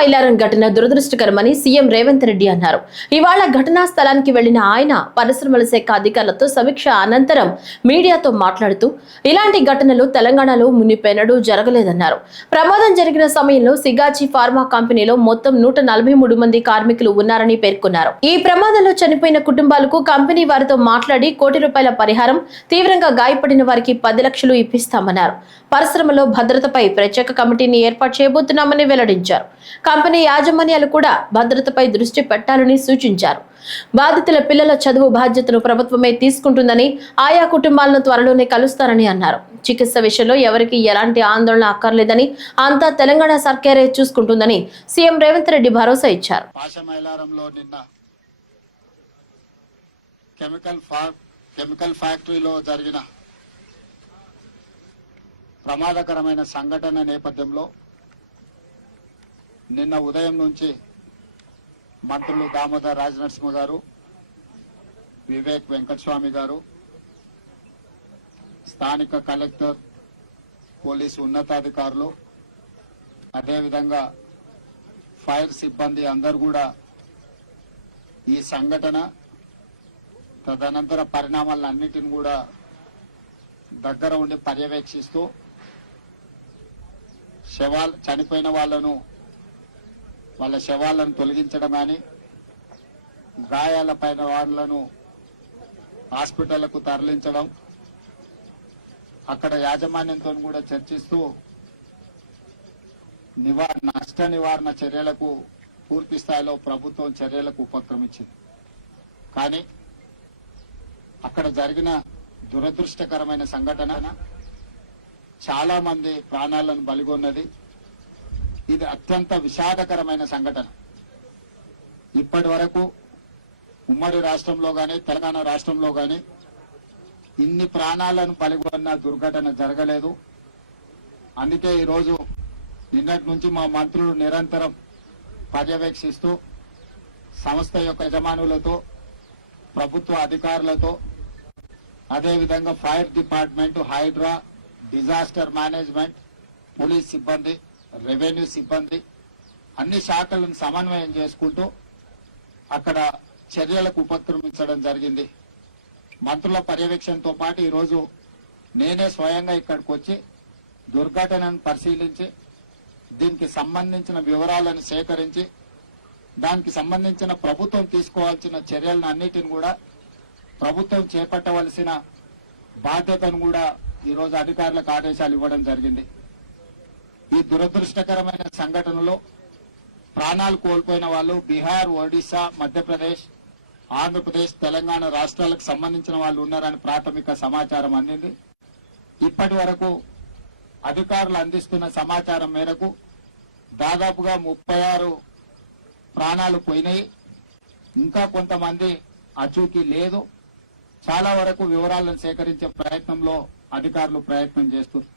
మైలారం ఘటన దురదృష్టకరమని సీఎం రేవంత్ రెడ్డి అన్నారు. ఇవాళ ఘటనా స్థలానికి వెళ్లిన ఆయన పరిశ్రమల శాఖ అధికారులతో సమీక్ష అనంతరం మీడియాతో మాట్లాడుతూ ఇలాంటి ఘటనలు తెలంగాణలో మునిపెన్నడూ జరగలేదన్నారు. ప్రమాదం జరిగిన సమయంలో సిగాచి ఫార్మా కంపెనీలో మొత్తం 143 మంది కార్మికులు ఉన్నారని పేర్కొన్నారు. ఈ ప్రమాదంలో చనిపోయిన కుటుంబాలకు కంపెనీ వారితో మాట్లాడి ₹1 కోటి పరిహారం, తీవ్రంగా గాయపడిన వారికి 10 లక్షలు ఇప్పిస్తామన్నారు. పరిశ్రమలో భద్రతపై ప్రత్యేక కమిటీని ఏర్పాటు చేయబోతున్నామని వెల్లడించారు. కంపెనీ యాజమాన్యాలు కూడా భద్రతపై దృష్టి పెట్టాలని సూచించారు. బాధితుల పిల్లల చదువు బాధ్యతను ప్రభుత్వమే తీసుకుంటుందని, ఆయా కుటుంబాలను త్వరలోనే కలుస్తారని అన్నారు. చికిత్స విషయంలో ఎవరికి ఎలాంటి ఆందోళన అక్కర్లేదని, అంతా తెలంగాణ సర్కారే చూసుకుంటుందని సీఎం రేవంత్ రెడ్డి భరోసా ఇచ్చారు. కెమికల్ ఫ్యాక్టరీలో జరిగిన ప్రమాదకరమైన సంఘటన నేపథ్యంలో నిన్న ఉదయం నుంచి మంత్రులు దామోదర్ రాజనరసింహ గారు, వివేక్ వెంకటస్వామి గారు, స్థానిక కలెక్టర్, పోలీసు ఉన్నతాధికారులు, అదేవిధంగా ఫైర్ సిబ్బంది అందరూ కూడా ఈ సంఘటన తదనంతర పరిణామాలన్నిటిని కూడా దగ్గర ఉండి పర్యవేక్షిస్తూ చనిపోయిన వాళ్ళ శవాలను తొలగించడం కానీ, గాయాల పైన వాళ్ళను హాస్పిటళ్లకు తరలించడం, అక్కడ యాజమాన్యంతో కూడా చర్చిస్తూ నష్ట నివారణ చర్యలకు పూర్తి స్థాయిలో ప్రభుత్వం చర్యలకు ఉపక్రమించింది. కానీ అక్కడ జరిగిన దురదృష్టకరమైన సంఘటన చాలా మంది ప్రాణాలను బలిగొన్నది. ఇది అత్యంత విషాదకరమైన సంఘటన. ఇప్పటి వరకు ఉమ్మడి రాష్ట్రంలో గాని, తెలంగాణ రాష్ట్రంలో గాని ఇన్ని ప్రాణాలను బలిగొన్న దుర్ఘటన జరగలేదు. అందుకే ఈరోజు నిన్నటి నుంచి మా మంత్రులు నిరంతరం పర్యవేక్షిస్తూ సంస్థ యొక్క యజమానులతో, ప్రభుత్వ అధికారులతో, అదేవిధంగా fire department, Hydraa, disaster management, police సిబ్బంది, రెవెన్యూ సిబ్బంది అన్ని శాఖలను సమన్వయం చేసుకుంటూ అక్కడ చర్యలకు ఉపక్రమించడం జరిగింది. మంత్రుల పర్యవేక్షణతో పాటు ఈరోజు నేనే స్వయంగా ఇక్కడికి వచ్చి దుర్ఘటనను పరిశీలించి దీనికి సంబంధించిన వివరాలను సేకరించి దానికి సంబంధించిన ప్రభుత్వం తీసుకోవాల్సిన చర్యలను అన్నిటిని కూడా, ప్రభుత్వం చేపట్టవలసిన బాధ్యతను కూడా ఈరోజు అధికారులకు ఆదేశాలు ఇవ్వడం జరిగింది. ఈ దురదృష్టకరమైన సంఘటనలో ప్రాణాలు కోల్పోయిన వాళ్ళు బీహార్, ఒడిశా, మధ్యప్రదేశ్, ఆంధ్రప్రదేశ్, తెలంగాణ రాష్ట్రాలకు సంబంధించిన వాళ్ళు ఉన్నారని ప్రాథమిక సమాచారం అందింది. ఇప్పటి వరకు అధికారులు అందిస్తున్న సమాచారం మేరకు దాదాపుగా 36 ప్రాణాలు పోయినాయి. ఇంకా కొంతమంది అచూకీ లేదు. చాలా వరకు వివరాలను సేకరించే ప్రయత్నంలో అధికారులు ప్రయత్నం చేస్తున్నారు.